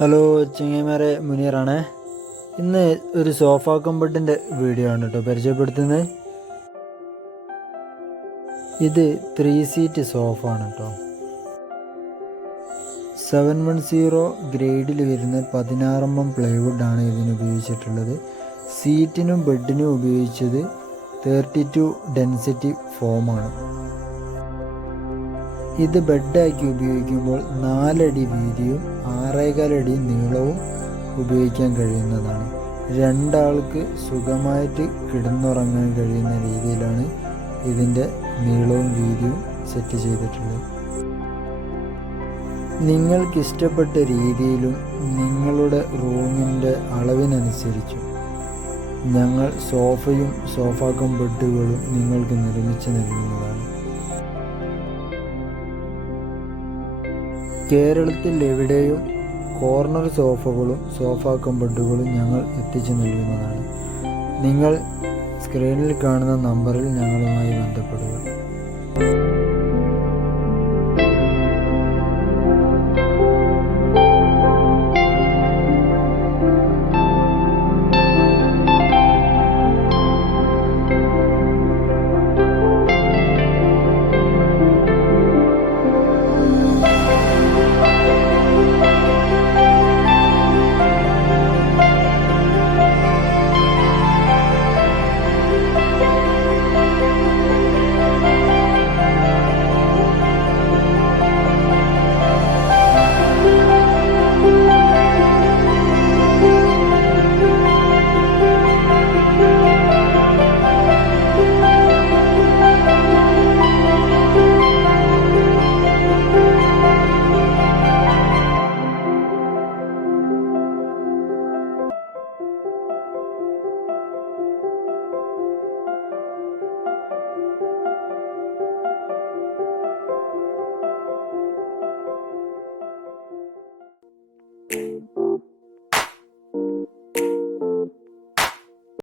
Hello ചങ്ങായിമാരെ, മുനീറാണ്. ഇന്ന് ഒരു സോഫ കംഫർട്ടിൻ്റെ വീഡിയോ ആണ് കേട്ടോ പരിചയപ്പെടുത്തുന്നത്. ഇത് 3 സീറ്റ് സോഫ ആണ് കേട്ടോ. 710 ഗ്രേഡിൽ വരുന്ന 16mm പ്ലൈവുഡാണ് ഇതിന് ഉപയോഗിച്ചിട്ടുള്ളത്. സീറ്റിനും ബെഡിനും ഉപയോഗിച്ചത് 32 ഡെൻസിറ്റി ഫോമാണ്. ഇത് ബെഡാക്കി ഉപയോഗിക്കുമ്പോൾ 4 അടി വീതിയും 6.25 അടി നീളവും ഉപയോഗിക്കാൻ കഴിയുന്നതാണ്. 2 ആൾക്ക് സുഖമായിട്ട് കിടന്നുറങ്ങാൻ കഴിയുന്ന രീതിയിലാണ് ഇതിൻ്റെ നീളവും വീതിയും സെറ്റ് ചെയ്തിട്ടുള്ളത്. നിങ്ങൾക്കിഷ്ടപ്പെട്ട രീതിയിലും നിങ്ങളുടെ റൂമിൻ്റെ അളവിനനുസരിച്ചും ഞങ്ങൾ സോഫയും സോഫ ബെഡുകളും നിങ്ങൾക്ക് നിർമ്മിച്ച് നൽകുന്നതാണ്. കേരളത്തിൽ എവിടെയും കോർണർ സോഫകളും സോഫ ബെഡുകളും ഞങ്ങൾ എത്തിച്ചു നൽകുന്നതാണ്. നിങ്ങൾ സ്ക്രീനിൽ കാണുന്ന നമ്പറിൽ ഞങ്ങളുമായി ബന്ധപ്പെടുക.